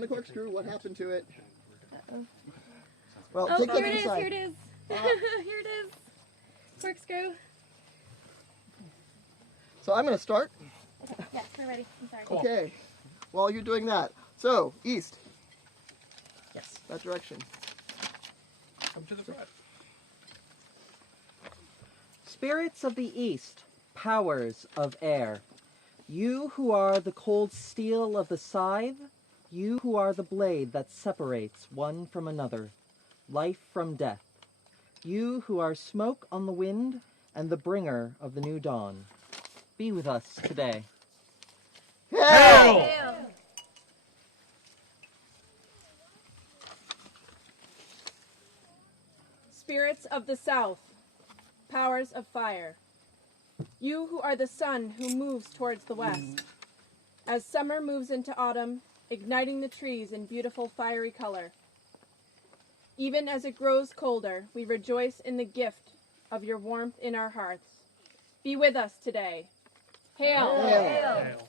found a corkscrew. What happened to it? Uh-oh. Well, Oh, take here that it is, inside. here it is. Here it is. Corkscrew. So I'm going to start. Okay, yes, we're ready. I'm sorry. Cool. Okay. While you're doing that. So, east. Yes. That direction. Come to the front. Spirits of the east, powers of air, you who are the cold steel of the scythe, you who are the blade that separates one from another, life from death, you who are smoke on the wind and the bringer of the new dawn, be with us today. Hail! Spirits of the south, powers of fire, you who are the sun who moves towards the west, as summer moves into autumn, igniting the trees in beautiful fiery color. Even as it grows colder, we rejoice in the gift of your warmth in our hearts. Be with us today. Hail! Hail!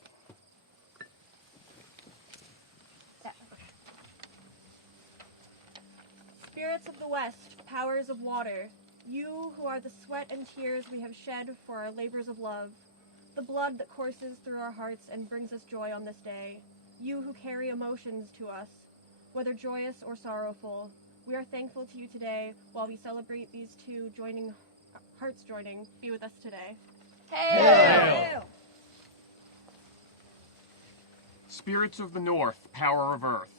Spirits of the west, powers of water, you who are the sweat and tears we have shed for our labors of love, the blood that courses through our hearts and brings us joy on this day, you who carry emotions to us, whether joyous or sorrowful, we are thankful to you today while we celebrate these two hearts joining. Be with us today. Hail! Spirits of the north, power of earth,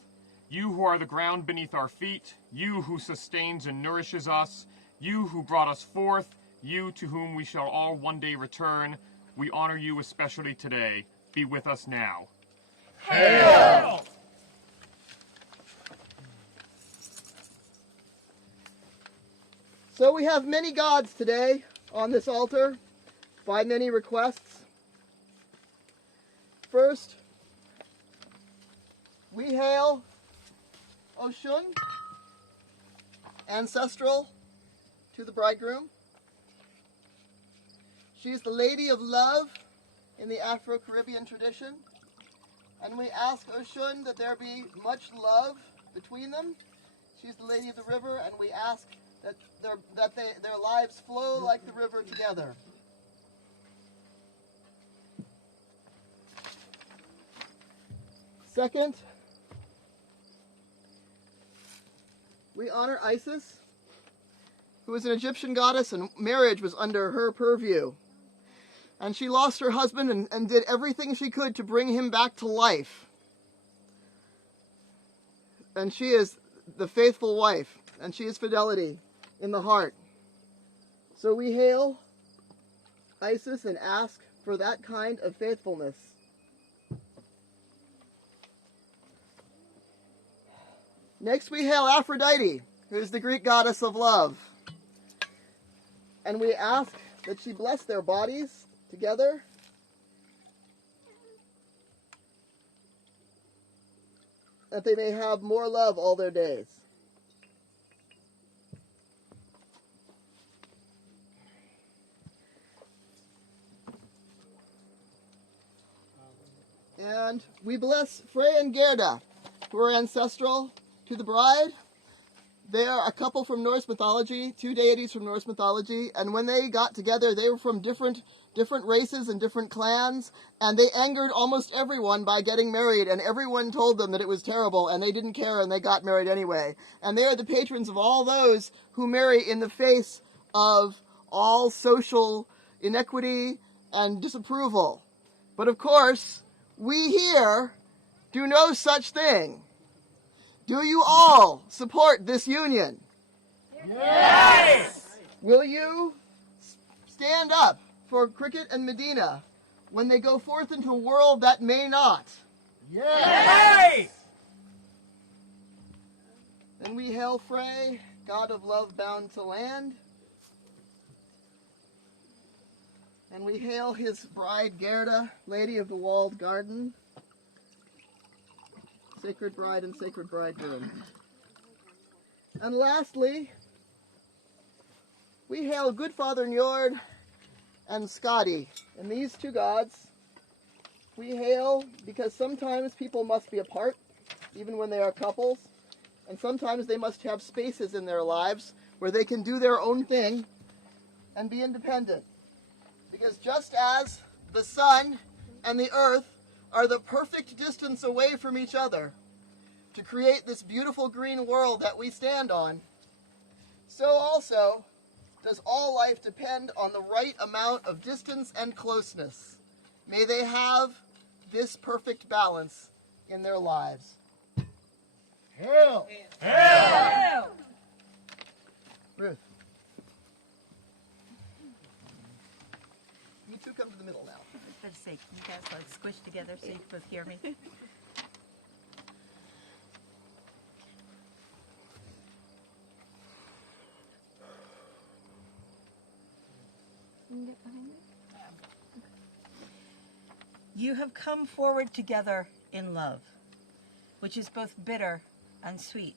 you who are the ground beneath our feet, you who sustains and nourishes us, you who brought us forth, you to whom we shall all one day return, we honor you especially today. Be with us now. Hail! So we have many gods today on this altar by many requests. First, we hail Oshun, ancestral to the bridegroom. She is the Lady of Love in the Afro-Caribbean tradition. And we ask Oshun that there be much love between them. She's the Lady of the River, and we ask that their lives flow like the river together. Second, we honor Isis, who is an Egyptian goddess, and marriage was under her purview. And she lost her husband and did everything she could to bring him back to life. And she is the faithful wife, and she is fidelity in the heart. So we hail Isis and ask for that kind of faithfulness. Next we hail Aphrodite, who is the Greek goddess of love. And we ask that she bless their bodies together. That they may have more love all their days. And we bless Frey and Gerda, who are ancestral to the bride. They are a couple from Norse mythology, two deities from Norse mythology, and when they got together, they were from different races and different clans, and they angered almost everyone by getting married, and everyone told them that it was terrible, and they didn't care, and they got married anyway. And they are the patrons of all those who marry in the face of all social inequity and disapproval. But of course, we here do no such thing. Do you all support this union? Yes! Will you stand up for Kricket and Medina when they go forth into a world that may not? Yes! Then we hail Frey, god of love bound to land. And we hail his bride Gerda, lady of the walled garden. Sacred bride and sacred bridegroom. And lastly, we hail good Father Njord and Skadi. And these two gods we hail because sometimes people must be apart, even when they are couples. And sometimes they must have spaces in their lives where they can do their own thing and be independent. Because just as the sun and the earth are the perfect distance away from each other to create this beautiful green world that we stand on, so also does all life depend on the right amount of distance and closeness. May they have this perfect balance in their lives. Hail! Hail! Ruth. You two come to the middle now. For the sake, you guys like squish together so you both hear me. You have come forward together in love, which is both bitter and sweet.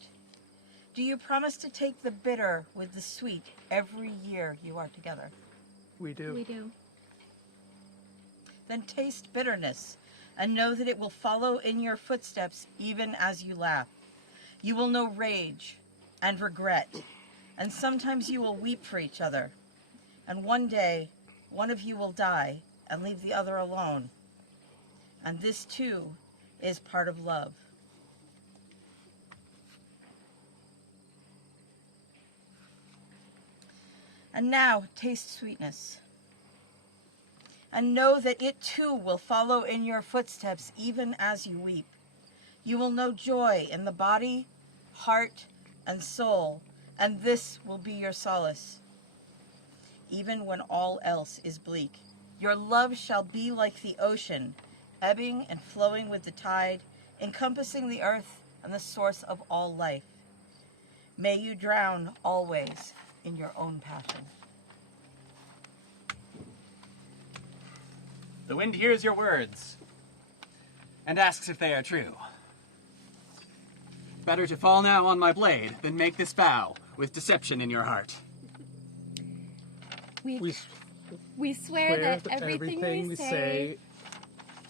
Do you promise to take the bitter with the sweet every year you are together? We do. We do. Then taste bitterness and know that it will follow in your footsteps even as you laugh. You will know rage and regret, and sometimes you will weep for each other. And one day, one of you will die and leave the other alone. And this too is part of love. And now taste sweetness. And know that it too will follow in your footsteps even as you weep. You will know joy in the body, heart, and soul, and this will be your solace. Even when all else is bleak, your love shall be like the ocean, ebbing and flowing with the tide, encompassing the earth and the source of all life. May you drown always in your own passion. The wind hears your words and asks if they are true. Better to fall now on my blade than make this vow with deception in your heart. We swear that everything we say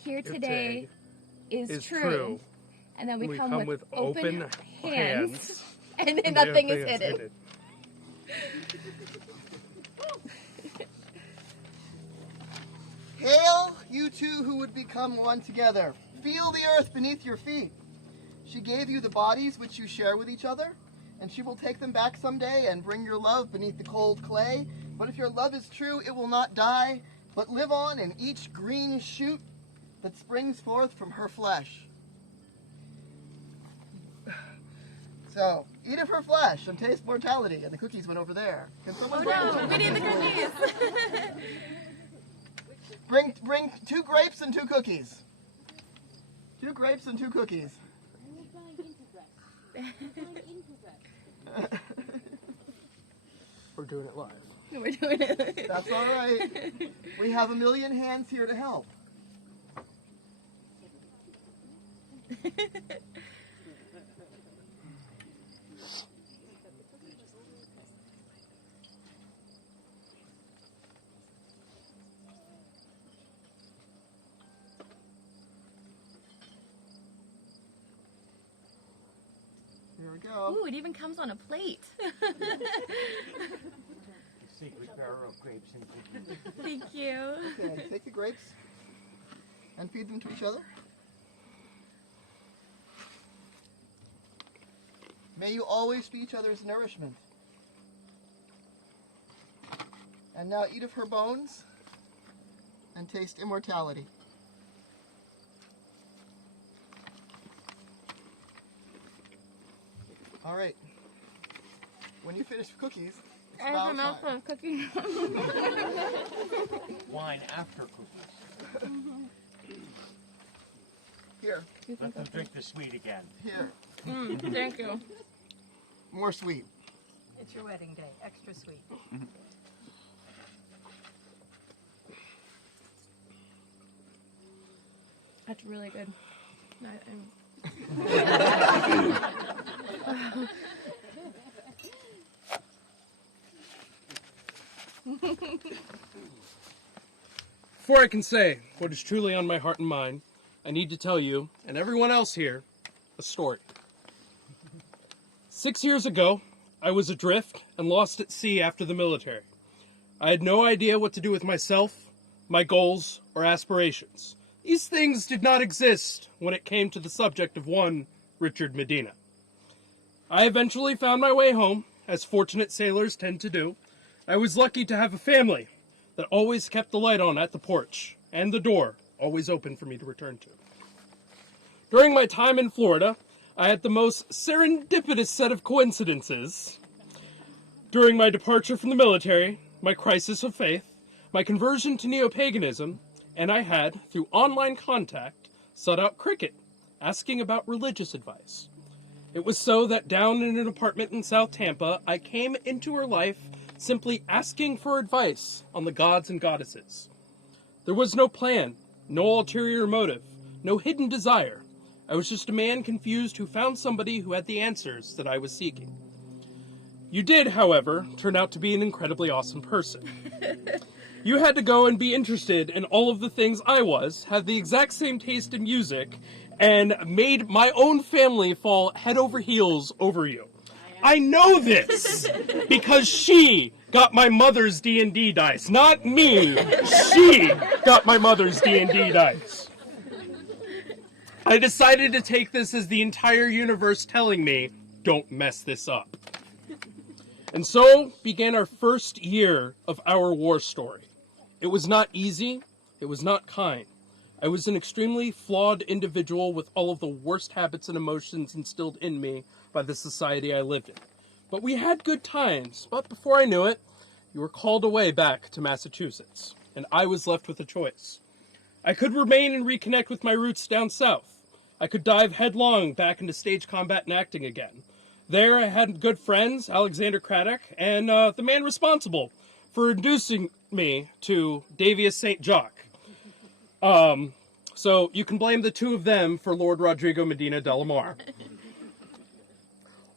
here today is true. And then we come with open hands. And then nothing is hidden. Hail, you two who would become one together. Feel the earth beneath your feet. She gave you the bodies which you share with each other, and she will take them back someday and bring your love beneath the cold clay. But if your love is true, it will not die, but live on in each green shoot that springs forth from her flesh. So, eat of her flesh and taste mortality. And the cookies went over there. Can someone We need the cookies. Bring 2 grapes and 2 cookies. 2 grapes and 2 cookies. We're doing it live. We're doing it. That's all right. We have a million hands here to help. Here we go. Ooh, it even comes on a plate. Secret barrel of grapes and cookies. Thank you. Okay, take the grapes and feed them to each other. May you always be each other's nourishment. And now eat of her bones and taste immortality. All right. When you finish cookies, it's I have a mouthful of cookies. Wine after cookies. Here. Let them drink the sweet again. Here. Thank you. More sweet. It's your wedding day, extra sweet. That's really good. Before I can say what is truly on my heart and mind, I need to tell you, and everyone else here, a story. 6 years ago, I was adrift and lost at sea after the military. I had no idea what to do with myself, my goals, or aspirations. These things did not exist when it came to the subject of one Richard Medina. I eventually found my way home, as fortunate sailors tend to do. I was lucky to have a family that always kept the light on at the porch, and the door always open for me to return to. During my time in Florida, I had the most serendipitous set of coincidences. During my departure from the military, my crisis of faith, my conversion to neo-paganism, and I had, through online contact, sought out Kricket, asking about religious advice. It was so that down in an apartment in South Tampa, I came into her life simply asking for advice on the gods and goddesses. There was no plan, no ulterior motive, no hidden desire. I was just a man confused who found somebody who had the answers that I was seeking. You did, however, turn out to be an incredibly awesome person. You had to go and be interested in all of the things I was, had the exact same taste in music, and made my own family fall head over heels over you. I know this because she got my mother's D&D dice, not me. She got my mother's D&D dice. I decided to take this as the entire universe telling me, don't mess this up. And so began our first year of our war story. It was not easy. It was not kind. I was an extremely flawed individual with all of the worst habits and emotions instilled in me by the society I lived in. But we had good times. But before I knew it, you were called away back to Massachusetts, and I was left with a choice. I could remain and reconnect with my roots down south. I could dive headlong back into stage combat and acting again. There I had good friends, Alexander Craddock, and the man responsible for inducing me to Davius St. Jock. So you can blame the two of them for Lord Rodrigo Medina de la Mar.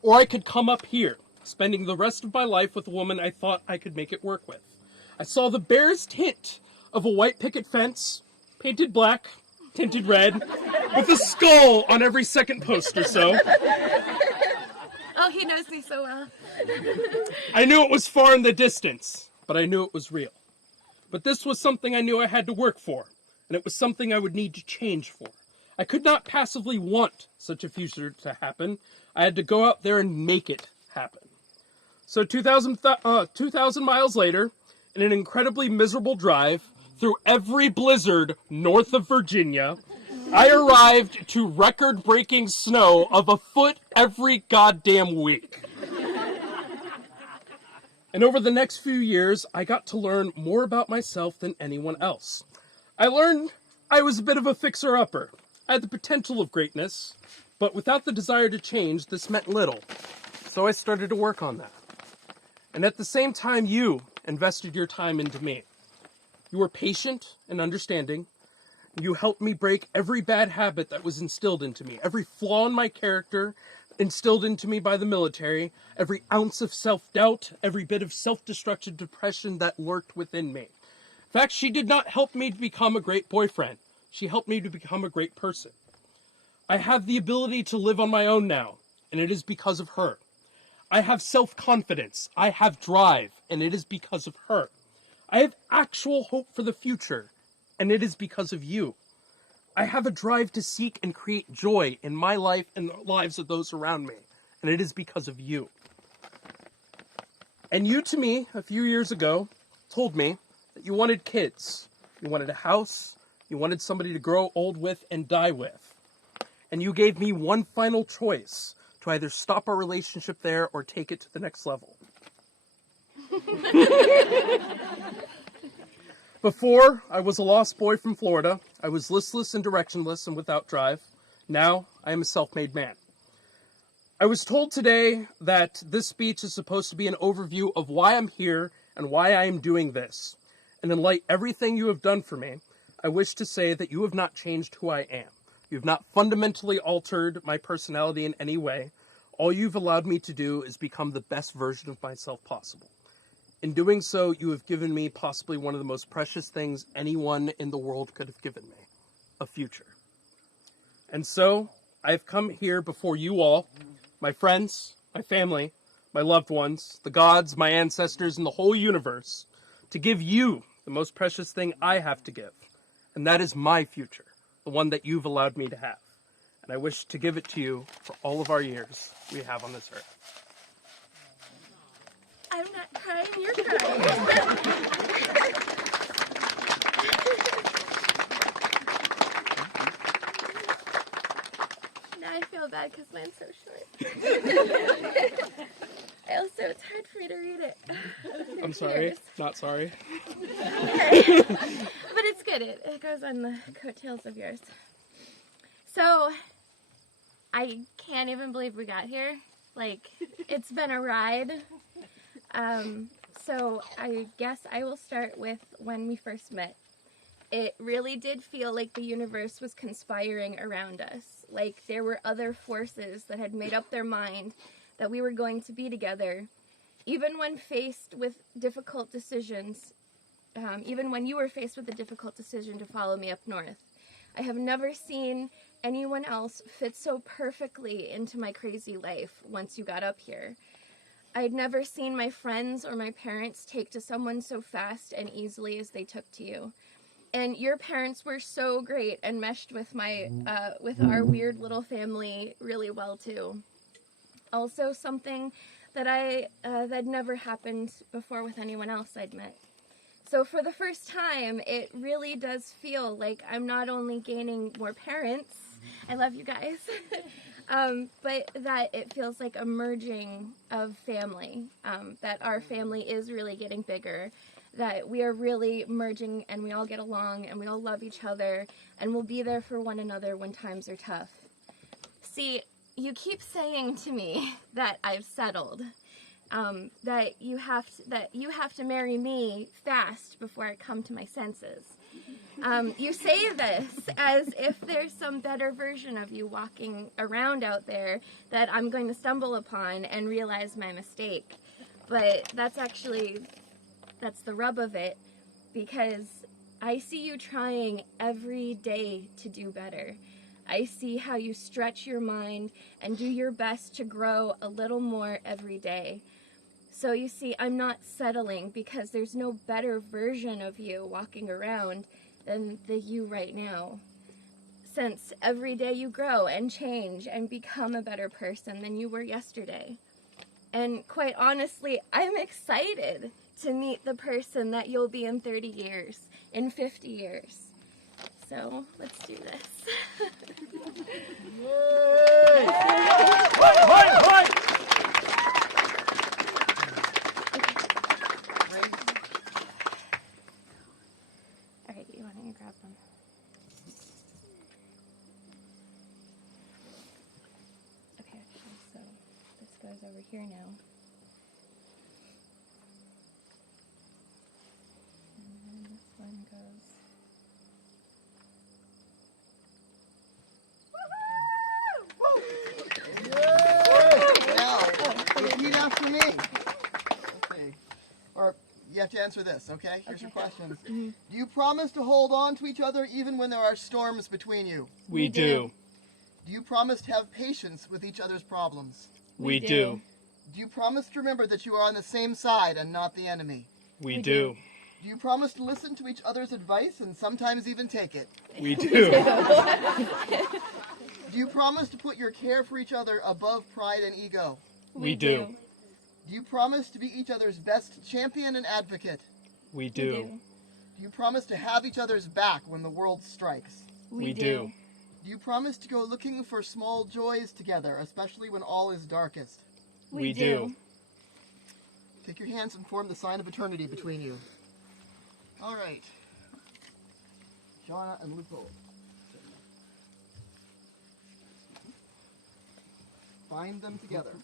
Or I could come up here, spending the rest of my life with a woman I thought I could make it work with. I saw the barest hint of a white picket fence, painted black, tinted red, with a skull on every second post or so. Oh, he knows me so well. I knew it was far in the distance, but I knew it was real. But this was something I knew I had to work for, and it was something I would need to change for. I could not passively want such a future to happen. I had to go out there and make it happen. So 2,000 miles later, in an incredibly miserable drive through every blizzard north of Virginia, I arrived to record-breaking snow of a foot every goddamn week. And over the next few years, I got to learn more about myself than anyone else. I learned I was a bit of a fixer-upper. I had the potential of greatness, but without the desire to change, this meant little. So I started to work on that. And at the same time, you invested your time into me. You were patient and understanding. You helped me break every bad habit that was instilled into me, every flaw in my character instilled into me by the military, every ounce of self-doubt, every bit of self-destructive depression that lurked within me. In fact, she did not help me to become a great boyfriend. She helped me to become a great person. I have the ability to live on my own now, and it is because of her. I have self-confidence. I have drive, and it is because of her. I have actual hope for the future, and it is because of you. I have a drive to seek and create joy in my life and the lives of those around me, and it is because of you. And you, to me, a few years ago, told me that you wanted kids. You wanted a house. You wanted somebody to grow old with and die with. And you gave me one final choice to either stop our relationship there or take it to the next level. Before, I was a lost boy from Florida. I was listless and directionless and without drive. Now, I am a self-made man. I was told today that this speech is supposed to be an overview of why I'm here and why I am doing this. And in light of everything you have done for me, I wish to say that you have not changed who I am. You have not fundamentally altered my personality in any way. All you've allowed me to do is become the best version of myself possible. In doing so, you have given me possibly one of the most precious things anyone in the world could have given me, a future. And so, I have come here before you all, my friends, my family, my loved ones, the gods, my ancestors, and the whole universe, to give you the most precious thing I have to give, and that is my future, the one that you've allowed me to have. And I wish to give it to you for all of our years we have on this earth. I'm not crying, you're crying. Now I feel bad because mine's so short. Also, it's hard for me to read it. I'm sorry, not sorry. Okay. But it's good. It goes on the coattails of yours. So, I can't even believe we got here. Like, it's been a ride. So I guess I will start with when we first met. It really did feel like the universe was conspiring around us. Like there were other forces that had made up their mind that we were going to be together. Even when faced with difficult decisions, even when you were faced with the difficult decision to follow me up north. I have never seen anyone else fit so perfectly into my crazy life once you got up here. I'd never seen my friends or my parents take to someone so fast and easily as they took to you. And your parents were so great and meshed with with our weird little family really well too. Also something that that never happened before with anyone else I'd met. So for the first time, it really does feel like I'm not only gaining more parents, I love you guys, but that it feels like a merging of family, that our family is really getting bigger, that we are really merging and we all get along and we all love each other and we'll be there for one another when times are tough. See, you keep saying to me that I've settled, that you have to marry me fast before I come to my senses. You say this as if there's some better version of you walking around out there that I'm going to stumble upon and realize my mistake. But that's the rub of it, because I see you trying every day to do better. I see how you stretch your mind and do your best to grow a little more every day. So you see, I'm not settling because there's no better version of you walking around than the you right now. Since every day you grow and change and become a better person than you were yesterday. And quite honestly, I'm excited to meet the person that you'll be in 30 years, in 50 years. So let's do this. Alright, you want to grab them? Okay, actually, so this goes over here now. And then this one goes. Now, repeat after me. Okay. Or you have to answer this, okay? Here's your questions. Do you promise to hold on to each other even when there are storms between you? We do. Do you promise to have patience with each other's problems? We do. Do you promise to remember that you are on the same side and not the enemy? We do. Do you promise to listen to each other's advice and sometimes even take it? We do. Do you promise to put your care for each other above pride and ego? We do. Do you promise to be each other's best champion and advocate? We do. Do you promise to have each other's back when the world strikes? We do. Do you promise to go looking for small joys together, especially when all is darkest? We do. Take your hands and form the sign of eternity between you. All right. Shauna and Lupo. Bind them together.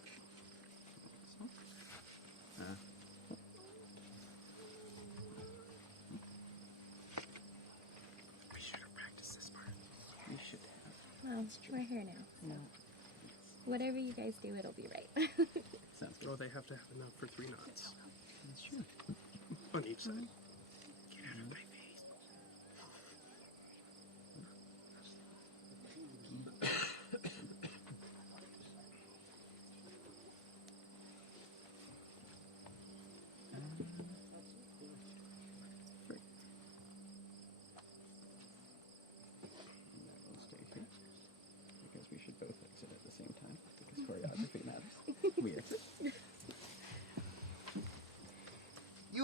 We should have practiced this part. You should have. Well, we're here now. So whatever you guys do, it'll be right. Sounds good. Oh, they have to have enough for 3 knots. That's true. On each side. Get out of my face.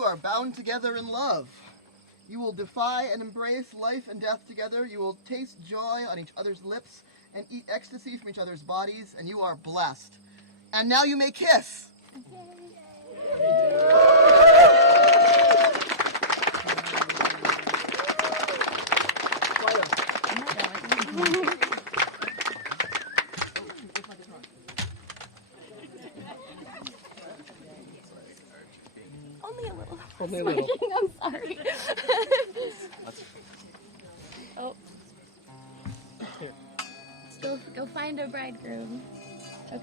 You are bound together in love. You will defy and embrace life and death together. You will taste joy on each other's lips and eat ecstasy from each other's bodies, and you are blessed. And now you may kiss. Only a little. Only a little. I'm sorry. Oh. Let's go find a bridegroom. Okay.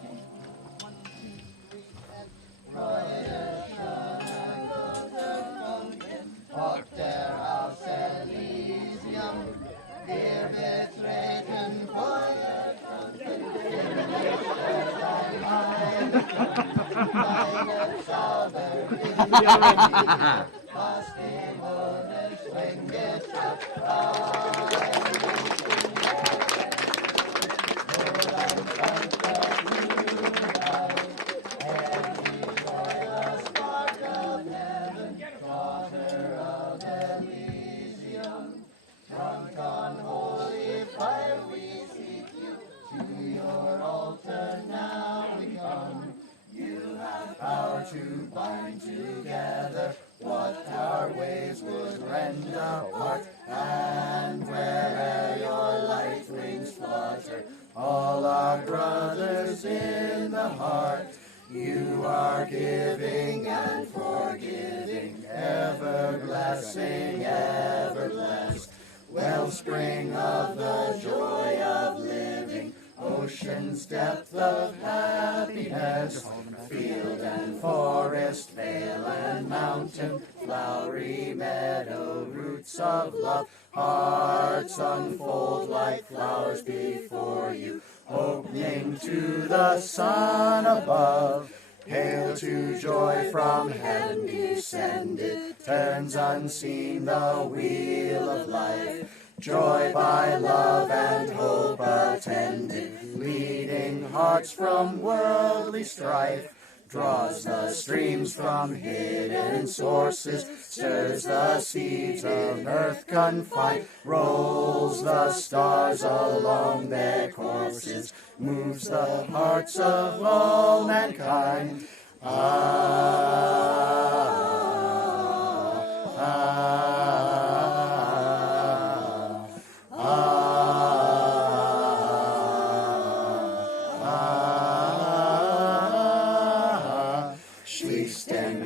To bind together what our ways would rend apart, and where'er your light wings flutter, all our brothers in the heart. You are giving and forgiving, ever blessing, ever blessed, wellspring of the joy of living, ocean's depth of happiness, field and forest, vale and mountain, flowery meadow, roots of love, hearts unfold like flowers before you, opening to the sun above. Hail to joy from heaven descended, turns unseen the wheel of life, joy by love and hope attended, leading hearts from worldly strife, draws the streams from hidden sources, stirs the seeds of earth confined, rolls the stars along their courses, moves the hearts of all mankind.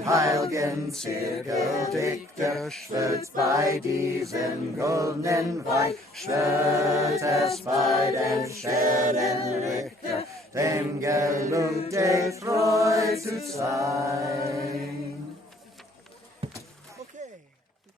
Heiligen Zirkeldichter, schwört bei diesen goldenen Wein, schwört es bei den Sternen Richter, dem Gelung der Treu zu sein.